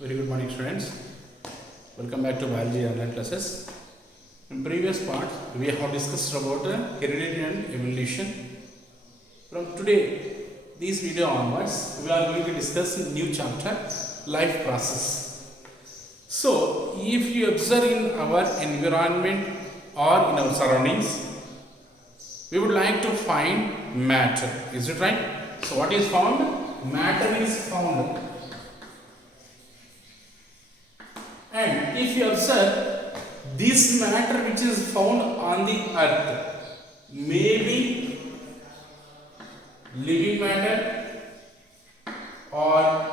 Very good morning, students. Welcome back to biology online classes. In previous part, we have discussed about heredity and evolution. From today, this video onwards, we are going to discuss a new chapter, life process. So, if you observe in our environment or in our surroundings, we would like to find matter. Is it right? So, what is found? Matter is found. And if you observe, this matter which is found on the earth may be living matter or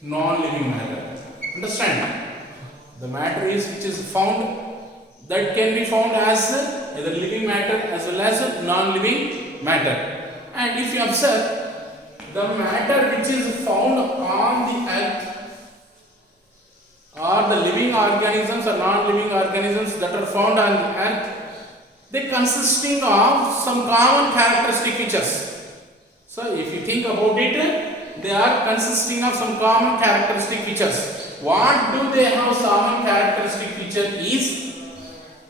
non-living matter. Understand? The matter is which is found, that can be found as either living matter as well as non-living matter. And if you observe, the matter which is found on the earth or the living organisms or non-living organisms that are found on the earth, they consisting of some common characteristic features. So if you think about it, they are consisting of some common characteristic features. What do they have? Common characteristic feature is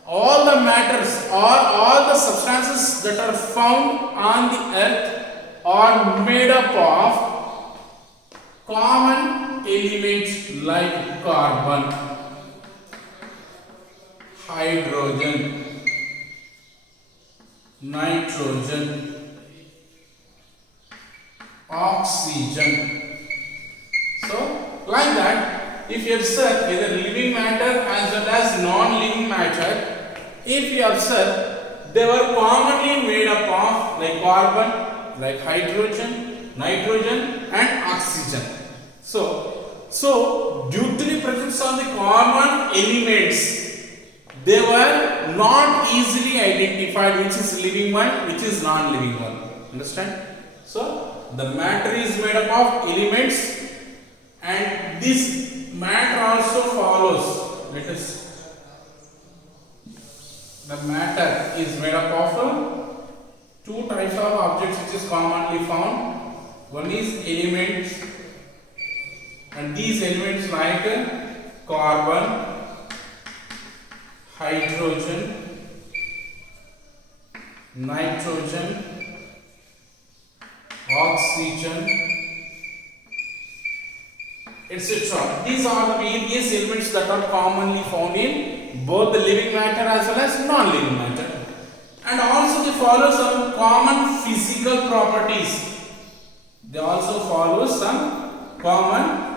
all the matters or all the substances that are found on the earth are made up of common elements like carbon, hydrogen, nitrogen, oxygen. So, like that, if you observe either living matter as well as non-living matter, if you observe, they were commonly made up of like carbon, like hydrogen, nitrogen and oxygen. So due to the presence of the common elements, they were not easily identified which is living one, which is non-living one. Understand? So the matter is made up of elements, and this matter also follows. Let us. The matter is made up of two types of objects which is commonly found. One is elements, and these elements like carbon, hydrogen, nitrogen, oxygen, etc. These are the various elements that are commonly found in both the living matter as well as non-living matter. And also they follow some common physical properties. They also follow some common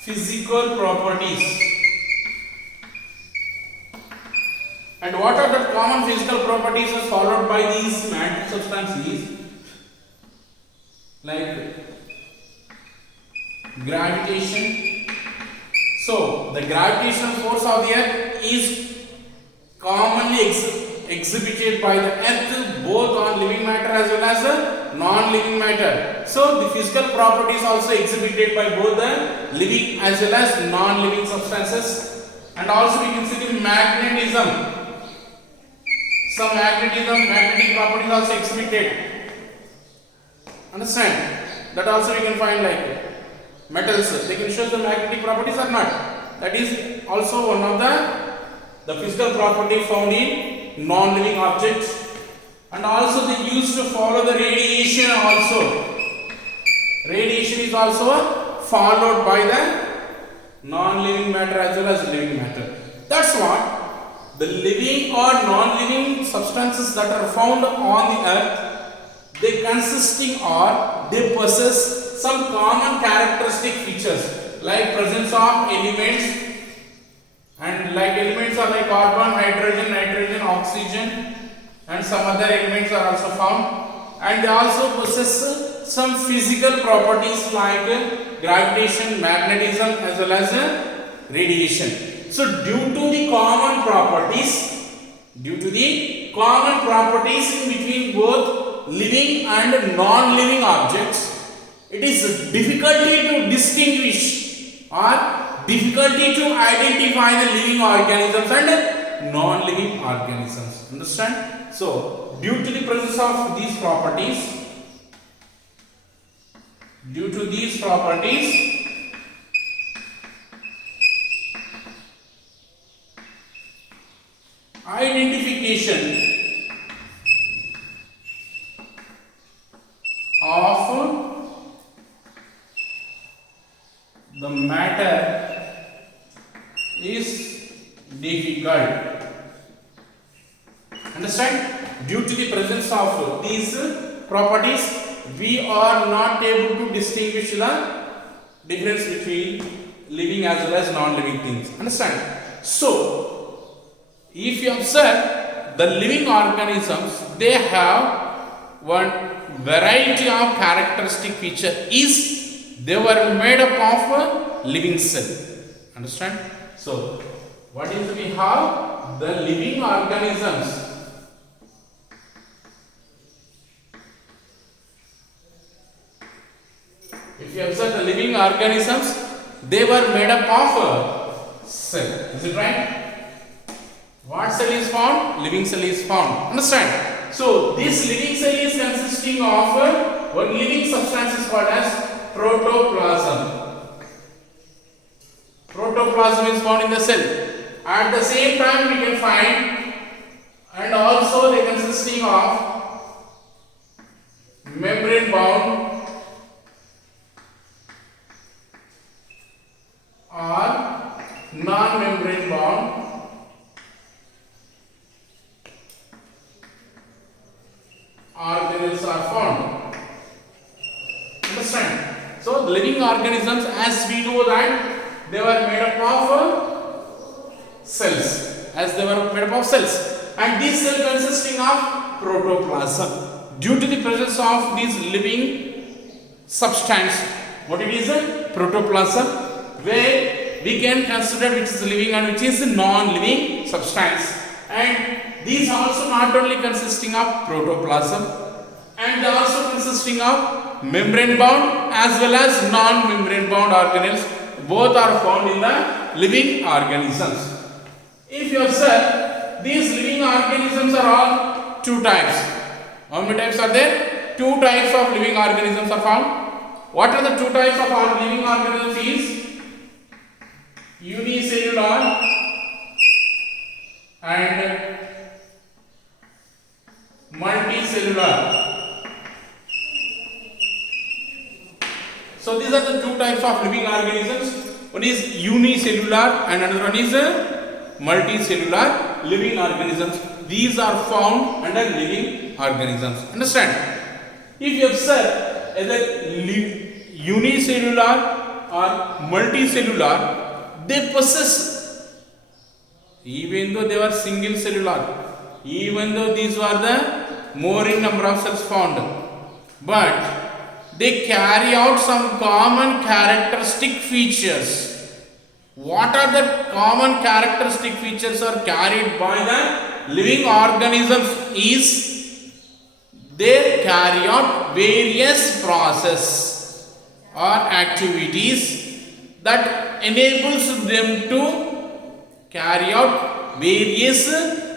physical properties. And what are the common physical properties as followed by these matter substances? Like gravitation. So the gravitational force of the earth is commonly exhibited by the earth both on living matter as well as non-living matter. So the physical properties also exhibited by both the living as well as non-living substances. And also we can see the magnetism. Some magnetic properties also exhibited. Understand? That also we can find like metals. They can show the magnetic properties or not. That is also one of the physical property found in non-living objects. And also they used to follow the radiation also. Radiation is also followed by the non-living matter as well as living matter. That's what the living or non-living substances that are found on the earth, they consisting or they possess some common characteristic features like presence of elements, and like elements are like carbon, hydrogen, nitrogen, oxygen, and some other elements are also found, and they also possess some physical properties like gravitation, magnetism as well as radiation. So due to the common properties in between both living and non-living objects, it is difficulty to distinguish or difficulty to identify the living organisms and non-living organisms. Understand? So due to the presence of these properties, Due to these properties, the matter is difficult. Understand? Due to the presence of these properties, we are not able to distinguish the difference between living as well as non-living things. Understand? So, if you observe the living organisms, they have one variety of characteristic feature is they were made up of a living cell. Understand? So, what is we have? The living organisms. If you observe the living organisms, they were made up of a cell. Is it right? What cell is found? Living cell is found. Understand? So, this living cell is consisting of one living substance is called as protoplasm. Protoplasm is found in the cell. At the same time, we can find, and also they consisting of membrane bound or non-membrane bound organelles are found. Understand? So, the living organisms, as we know that they were made up of cells, as they were made up of cells, and these cells consisting of protoplasm. Due to the presence of this living substance, what it is? Protoplasm, where we can consider which is living and which is non-living substance. And these also not only consisting of protoplasm, and they also consisting of membrane bound as well as non-membrane bound organelles. Both are found in the living organisms. If you observe, these living organisms are all two types. How many types are there? Two types of living organisms are found. What are the two types of our living organisms is unicellular and multicellular. So these are the two types of living organisms. One is unicellular and another one is multicellular living organisms. These are found under living organisms. Understand? If you observe either unicellular or multicellular, they possess, even though they were single cellular, even though these were the more in number of cells found, but they carry out some common characteristic features. What are the common characteristic features are carried by the living organisms is they carry out various processes or activities that enables them to carry out various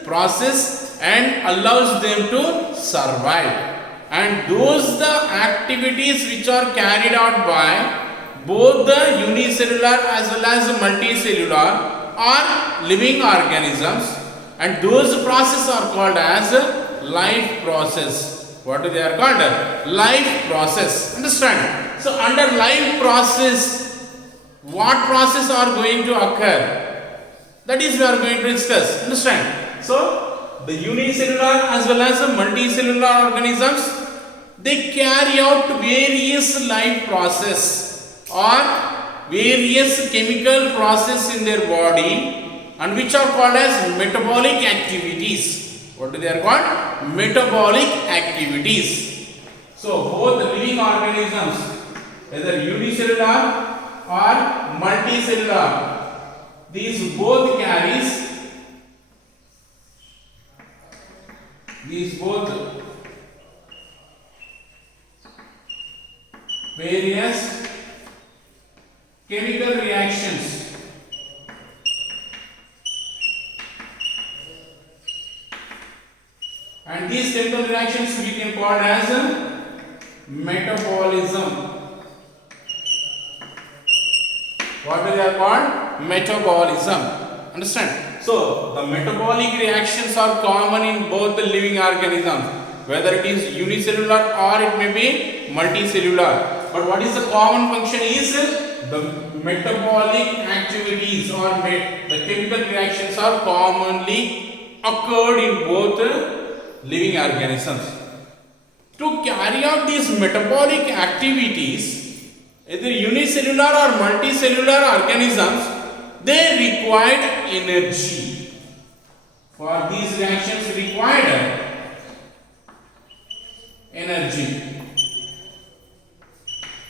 process and allows them to survive. And those the activities which are carried out by both the unicellular as well as multicellular are living organisms, and those processes are called as life process. What they are called? Life process. Understand? So under life process, what process are going to occur? That is we are going to discuss. Understand? So the unicellular as well as the multicellular organisms, they carry out various life process or various chemical process in their body, and which are called as metabolic activities. What they are called? Metabolic activities. So both the living organisms, whether unicellular or multicellular, these both carries various chemical reactions and these chemical reactions we can call as metabolism. What they are called? Metabolism. Understand? So the metabolic reactions are common in both the living organisms, whether it is unicellular or it may be multicellular. But what is the common function is the metabolic activities or the chemical reactions are commonly occurred in both living organisms. To carry out these metabolic activities, either unicellular or multicellular organisms, they required energy. For these reactions required energy.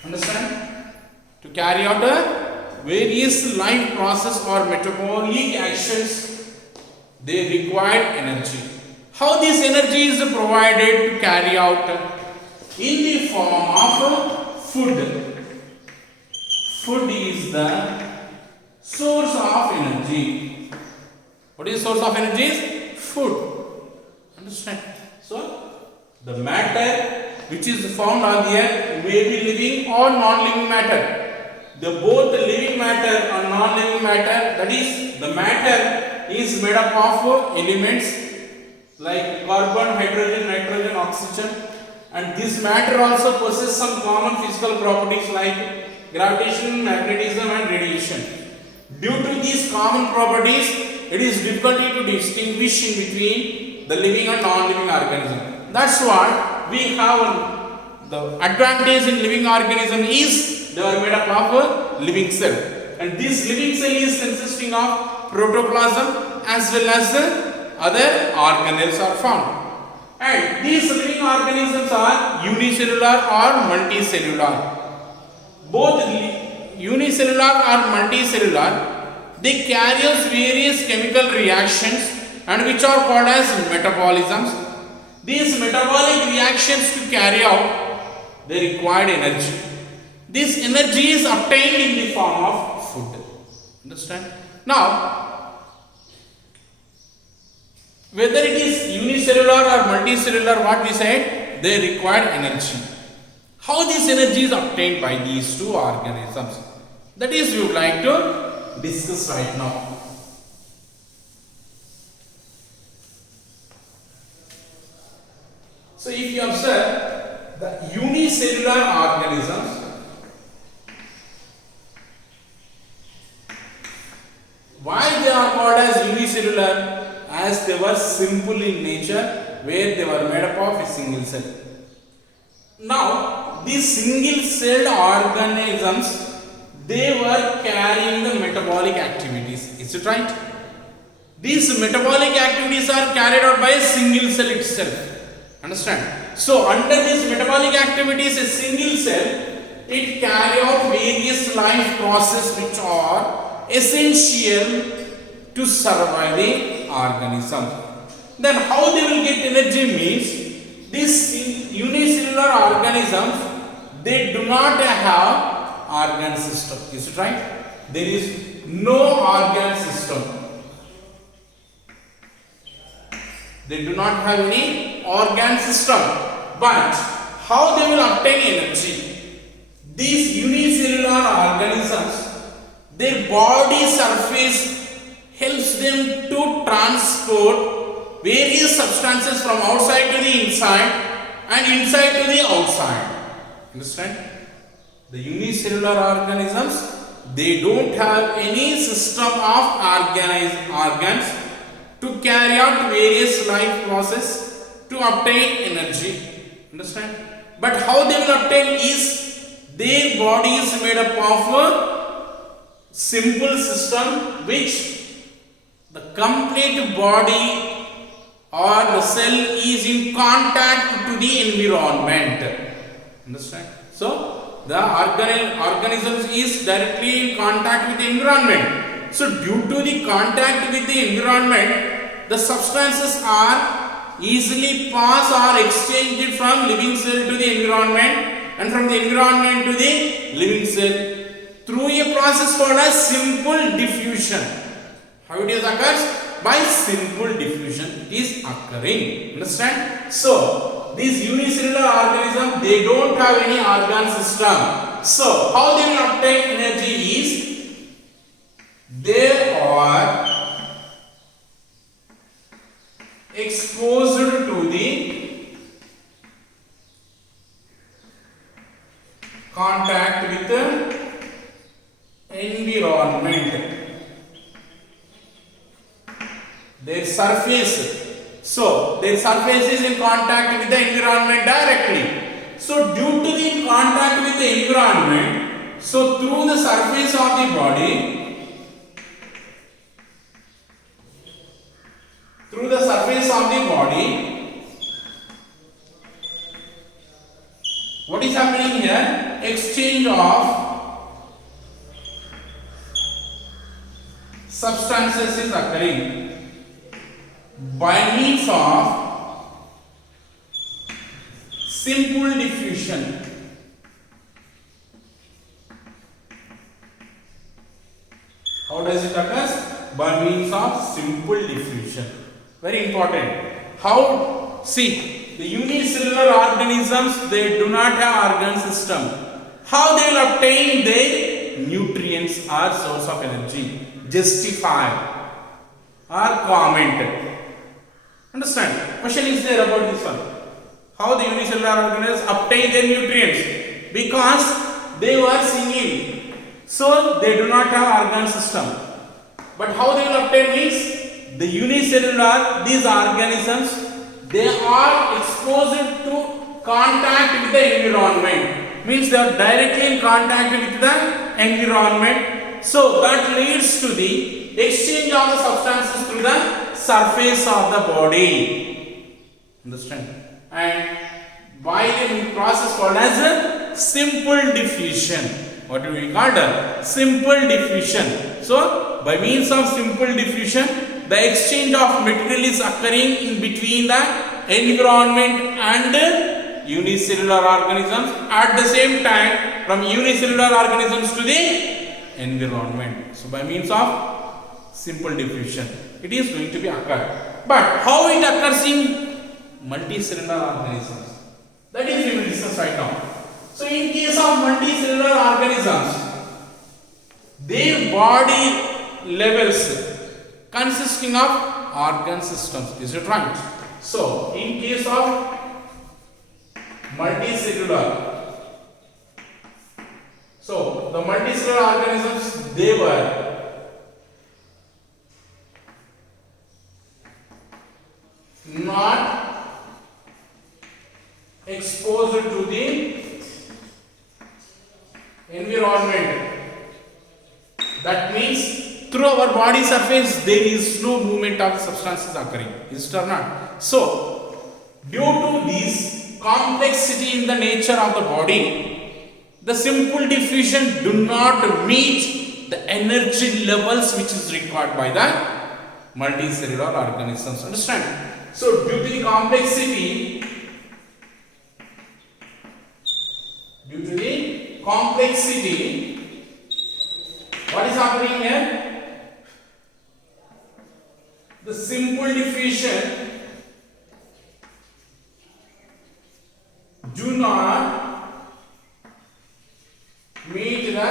Understand? To carry out the various life process or metabolic actions, they require energy. How this energy is provided to carry out? In the form of food. Food is the source of energy. What is source of energy? Food. Understand? So, the matter which is found on the earth may be living or non-living matter. The both living matter and non-living matter, that is, the matter is made up of elements like carbon, hydrogen, nitrogen, oxygen, and this matter also possesses some common physical properties like gravitation, magnetism, and radiation. Due to these common properties, it is difficult to distinguish in between the living and non-living organism. That's what we have. The advantage in living organism is they are made up of a living cell, and this living cell is consisting of protoplasm as well as other organelles are found. And these living organisms are unicellular or multicellular. Both unicellular or multicellular, they carry out various chemical reactions and which are called as metabolisms. These metabolic reactions to carry out, they required energy. This energy is obtained in the form of food. Understand? Now, whether it is unicellular or multicellular, what we said, they require energy. How this energy is obtained by these two organisms? That is, we would like to discuss right now. So, if you observe the unicellular organisms, why they are called as unicellular? As they were simple in nature, where they were made up of a single cell. Now, these single-celled organisms, they were carrying the metabolic activities. Is it right? These metabolic activities are carried out by a single cell itself. Understand? So, under these metabolic activities, a single cell, it carry out various life processes which are essential to survive the organism. Then how they will get energy means, these unicellular organisms, they do not have organ system. Is it right? There is no organ system. They do not have any organ system. But how they will obtain energy? These unicellular organisms, their body surface helps them to transport various substances from outside to the inside and inside to the outside. Understand? The unicellular organisms, they don't have any system of organs to carry out various life process to obtain energy. Understand? But how they will obtain is their body is made up of a simple system which the complete body or the cell is in contact to the environment. Understand? So, the organisms is directly in contact with the environment. So, due to the contact with the environment, the substances are easily passed or exchanged from living cell to the environment and from the environment to the living cell through a process called as simple diffusion. How it is occurs? By simple diffusion it is occurring. Understand? So, these unicellular organisms, they don't have any organ system. So, how they will obtain energy is they are exposed to the contact with the environment. Their surface, so their surface is in contact with the environment directly. So due to the contact with the environment, so through the surface of the body, what is happening here? Exchange of substances is occurring by means of simple diffusion. How does it occur? By means of simple diffusion. Very important. How? See, the unicellular organisms, they do not have organ system. How they will obtain their nutrients or source of energy? Justify or comment. Understand? Question is there about this one. How the unicellular organisms obtain their nutrients? Because they were singing, so they do not have organ system. But how they will obtain means the unicellular, these organisms, they are exposed to contact with the environment. Means they are directly in contact with the environment. So that leads to the exchange of the substances through the surface of the body. Understand? And by the process called as a simple diffusion. What do we call it? Simple diffusion. So by means of simple diffusion, the exchange of material is occurring in between the environment and unicellular organisms. At the same time, from unicellular organisms to the environment. So by means of simple diffusion, it is going to be occurred. But how it occurs in multicellular organisms? That is we will discuss right now. So in case of multicellular organisms, their body levels consisting of organ systems. Is it right? So in case of multicellular, so the multicellular organisms, they were not exposed to the environment. That means through our body surface there is no movement of substances occurring. Is it or not? So due to this complexity in the nature of the body, the simple diffusion do not meet the energy levels which is required by the multicellular organisms. Understand? So due to the complexity, what is happening here? The simple diffusion do not meet the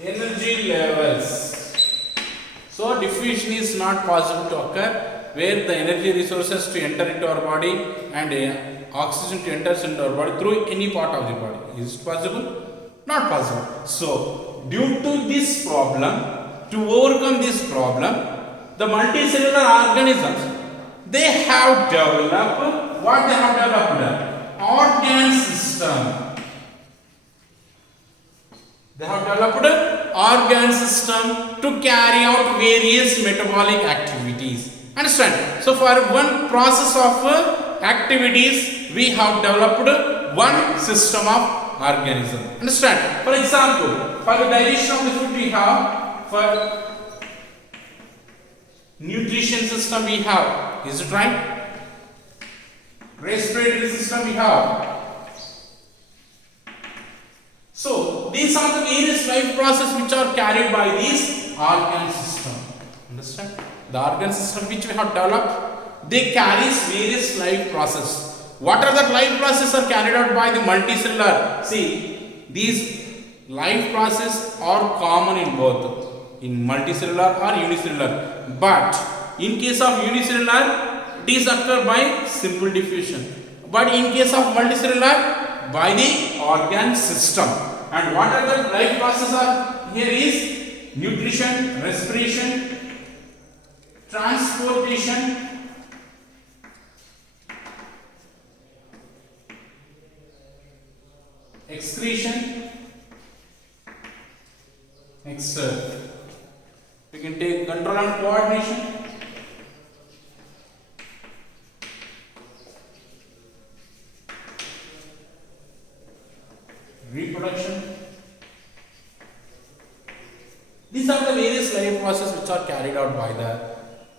energy levels. So diffusion is not possible to occur where the energy resources to enter into our body and oxygen to enter into our body through any part of the body. Is it possible? Not possible. So due to this problem, to overcome this problem, the multicellular organisms, they have developed what they have developed? Organ system. They have developed an organ system to carry out various metabolic activities. Understand? So for one process of activities, we have developed one system of organism. Understand? For example, for the digestion of the food we have, for nutrition system we have. Is it right? Respiratory system we have. So these are the various life processes which are carried by this organ system. Understand? The organ system which we have developed, they carry various life processes. What are the life processes are carried out by the multicellular? See, these life processes are common in both, in multicellular or unicellular. But in case of unicellular, it is occurred by simple diffusion. But in case of multicellular, by the organ system. And what are the life processes are here is nutrition, respiration, transportation, excretion. Next, we can take control and coordination. Reproduction. These are the various life processes which are carried out by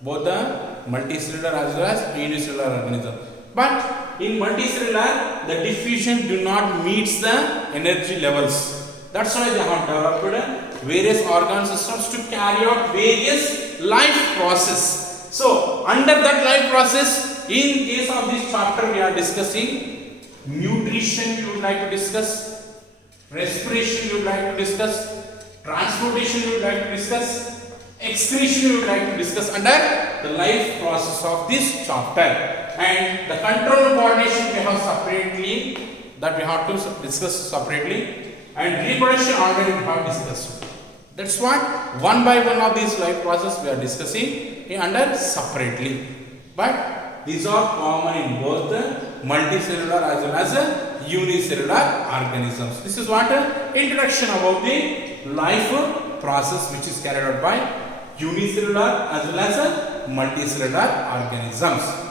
both the multicellular as well as unicellular organism. But in multicellular, the diffusion do not meets the energy levels. That's why they have developed various organ systems to carry out various life process. So under that life process, in case of this chapter, we are discussing nutrition. You would like to discuss respiration. You would like to discuss transportation. You would like to discuss excretion. You would like to discuss under the life process of this chapter. And the control and coordination we have separately, that we have to discuss separately, and reproduction already we have discussed. That's what one by one of these life process we are discussing under separately. But these are common in both the multicellular as well as unicellular organisms. This is what introduction about the life process which is carried out by unicellular as well as multicellular organisms.